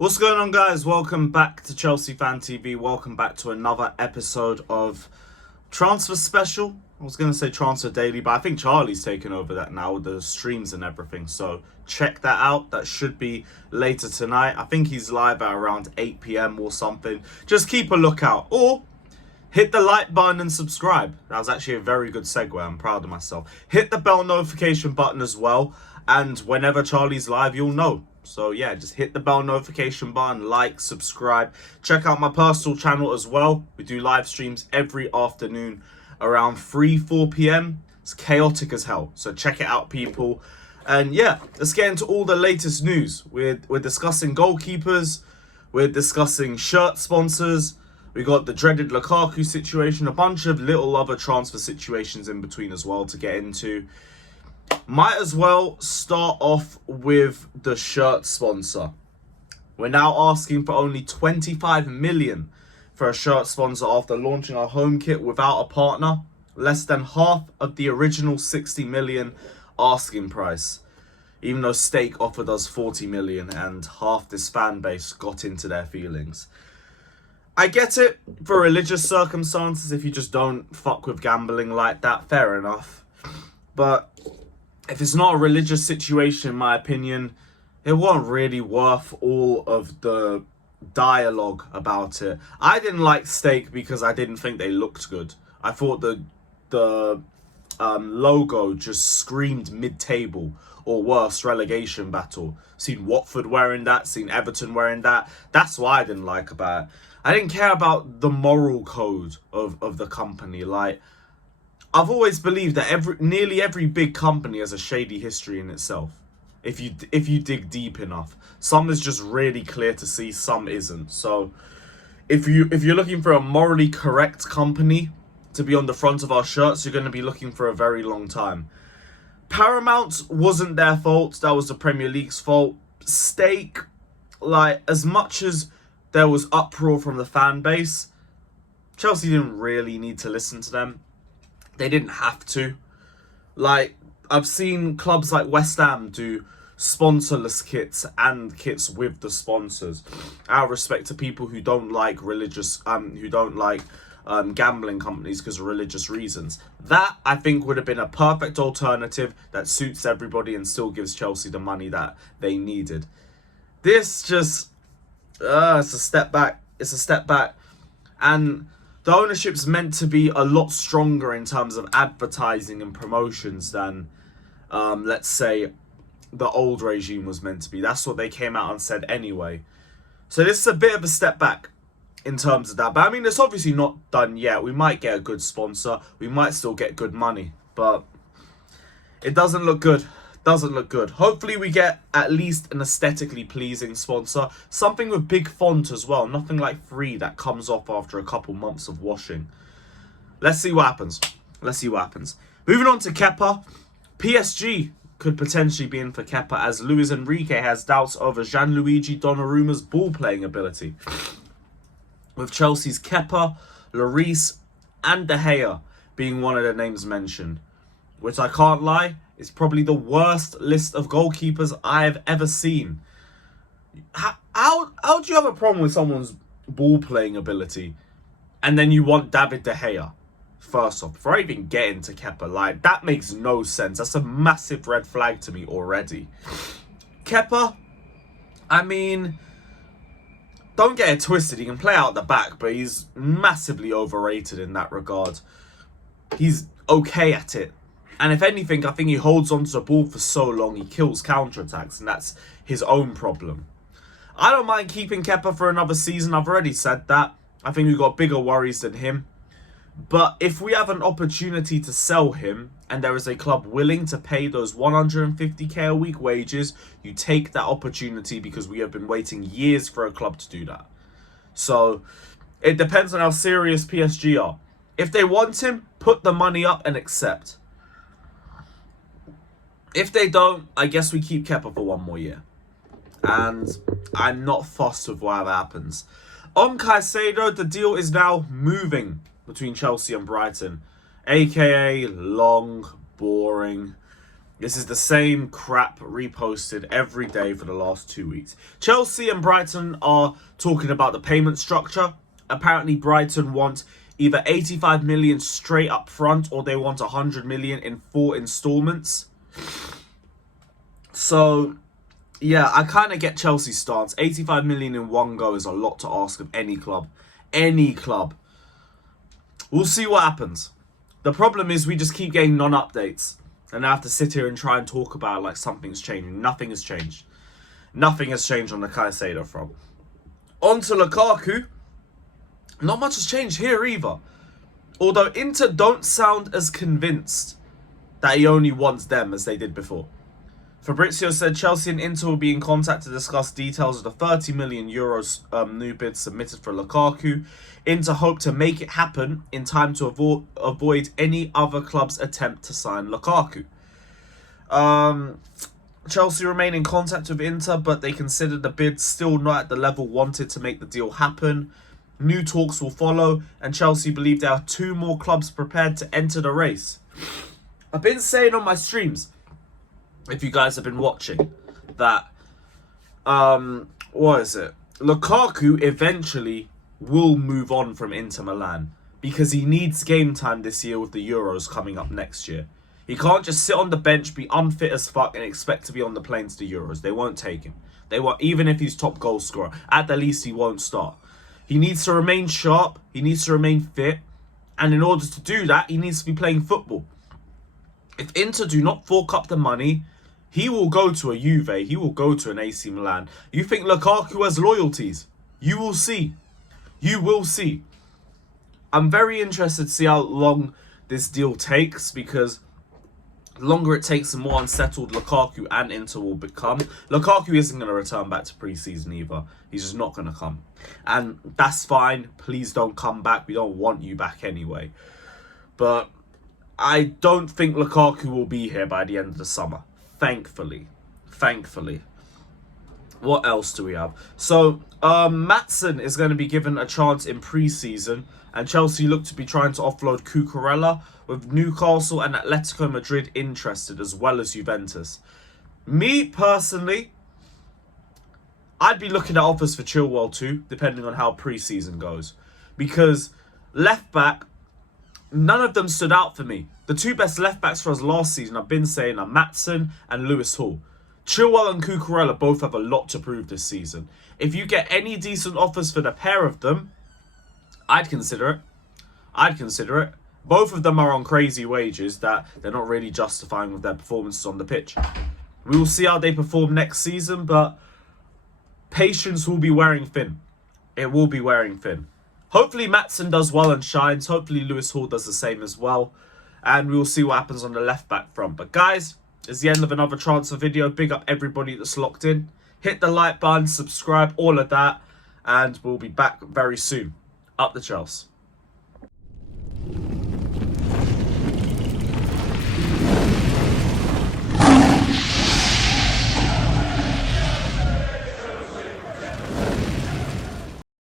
What's going on, guys? Welcome back to Chelsea Fan TV. Welcome back to another episode of Transfer Special. I was going to say Transfer Daily, but I think Charlie's taken over that now with the streams and everything. So check that out. That should be later tonight. I think he's live at around 8 p.m. or something. Just keep a lookout. Or hit the like button and subscribe. That was actually a very good segue. I'm proud of myself. Hit the bell notification button as well. And whenever Charlie's live, you'll know. So yeah, just hit the bell notification button, like, subscribe. Check out my personal channel as well. We do live streams every afternoon around 4 p.m. It's chaotic as hell. So check it out, people. And yeah, let's get into all the latest news. We're discussing goalkeepers. We're discussing shirt sponsors. We got the dreaded Lukaku situation. A bunch of little other transfer situations in between as well to get into. Might as well start off with the shirt sponsor. We're now asking for only 25 million for a shirt sponsor after launching our home kit without a partner. Less than half of the original 60 million asking price. Even though Stake offered us 40 million and half this fan base got into their feelings. I get it for religious circumstances. If you just don't fuck with gambling like that, fair enough. But if it's not a religious situation, in my opinion, it wasn't really worth all of the dialogue about it. I didn't like Stake because I didn't think they looked good. I thought the logo just screamed mid-table or worse, relegation battle. Seen Watford wearing that, seen Everton wearing that. That's what I didn't like about it. I didn't care about the moral code of the company. Like, I've always believed that nearly every big company has a shady history in itself. If you dig deep enough, some is just really clear to see, some isn't. So, if you're looking for a morally correct company to be on the front of our shirts, you're going to be looking for a very long time. Paramount wasn't their fault. That was the Premier League's fault. Stake, like, as much as there was uproar from the fan base, Chelsea didn't really need to listen to them. They didn't have to. Like, I've seen clubs like West Ham do sponsorless kits and kits with the sponsors. Out of respect to people who don't like gambling companies because of religious reasons. That, I think, would have been a perfect alternative that suits everybody and still gives Chelsea the money that they needed. This just, it's a step back. It's a step back. And the ownership's meant to be a lot stronger in terms of advertising and promotions than, let's say, the old regime was meant to be. That's what they came out and said anyway. So this is a bit of a step back in terms of that. But I mean, it's obviously not done yet. We might get a good sponsor. We might still get good money. But it doesn't look good. Doesn't look good. Hopefully we get at least an aesthetically pleasing sponsor. Something with big font as well. Nothing like free that comes off after a couple months of washing. Let's see what happens. Let's see what happens. Moving on to Kepa. PSG could potentially be in for Kepa as Luis Enrique has doubts over Gianluigi Donnarumma's ball-playing ability. With Chelsea's Kepa, Lloris and De Gea being one of the names mentioned. Which I can't lie, it's probably the worst list of goalkeepers I've ever seen. How do you have a problem with someone's ball-playing ability and then you want David De Gea? First off, before I even get into Kepa, like, that makes no sense. That's a massive red flag to me already. Kepa, I mean, don't get it twisted. He can play out the back, but he's massively overrated in that regard. He's okay at it. And if anything, I think he holds onto the ball for so long, he kills counterattacks, and that's his own problem. I don't mind keeping Kepa for another season. I've already said that. I think we've got bigger worries than him. But if we have an opportunity to sell him, and there is a club willing to pay those 150k a week wages, you take that opportunity because we have been waiting years for a club to do that. So it depends on how serious PSG are. If they want him, put the money up and accept. If they don't, I guess we keep Kepa for one more year. And I'm not fussed with whatever happens. On Caicedo, the deal is now moving between Chelsea and Brighton. AKA long, boring. This is the same crap reposted every day for the last 2 weeks. Chelsea and Brighton are talking about the payment structure. Apparently, Brighton want either 85 million straight up front or they want 100 million in 4 installments. So, yeah, I kind of get Chelsea's stance. 85 million in one go is a lot to ask of any club. Any club. We'll see what happens. The problem is we just keep getting non-updates. And I have to sit here and try and talk about like something's changing. Nothing has changed. Nothing has changed on the Caicedo front. On to Lukaku. Not much has changed here either. Although Inter don't sound as convinced that he only wants them as they did before. Fabrizio said Chelsea and Inter will be in contact to discuss details of the 30 million euros new bid submitted for Lukaku. Inter hope to make it happen in time to avoid any other club's attempt to sign Lukaku. Chelsea remain in contact with Inter, but they consider the bid still not at the level wanted to make the deal happen. New talks will follow, and Chelsea believe there are 2 more clubs prepared to enter the race. I've been saying on my streams, if you guys have been watching, that Lukaku eventually will move on from Inter Milan because he needs game time this year with the Euros coming up next year. He can't just sit on the bench, be unfit as fuck, and expect to be on the plane to the Euros. They won't take him. They won't, even if he's top goal scorer. At the least, he won't start. He needs to remain sharp. He needs to remain fit. And in order to do that, he needs to be playing football. If Inter do not fork up the money, he will go to a Juve. He will go to an AC Milan. You think Lukaku has loyalties? You will see. You will see. I'm very interested to see how long this deal takes, because the longer it takes, the more unsettled Lukaku and Inter will become. Lukaku isn't going to return back to pre-season either. He's just not going to come. And that's fine. Please don't come back. We don't want you back anyway. But I don't think Lukaku will be here by the end of the summer. Thankfully. What else do we have? So, Maatsen is going to be given a chance in pre-season, and Chelsea look to be trying to offload Cucurella, with Newcastle and Atletico Madrid interested, as well as Juventus. Me, personally, I'd be looking at offers for Chilwell too, depending on how pre-season goes. Because left-back, none of them stood out for me. The 2 best left-backs for us last season, I've been saying, are Maatsen and Lewis Hall. Chilwell and Cucurella both have a lot to prove this season. If you get any decent offers for the pair of them, I'd consider it. Both of them are on crazy wages that they're not really justifying with their performances on the pitch. We will see how they perform next season, but patience will be wearing thin. It will be wearing thin. Hopefully Maatsen does well and shines. Hopefully Lewis Hall does the same as well. And we will see what happens on the left-back front. But guys, it's the end of another transfer video. Big up everybody that's locked in. Hit the like button, subscribe, all of that. And we'll be back very soon. Up the Chelsea.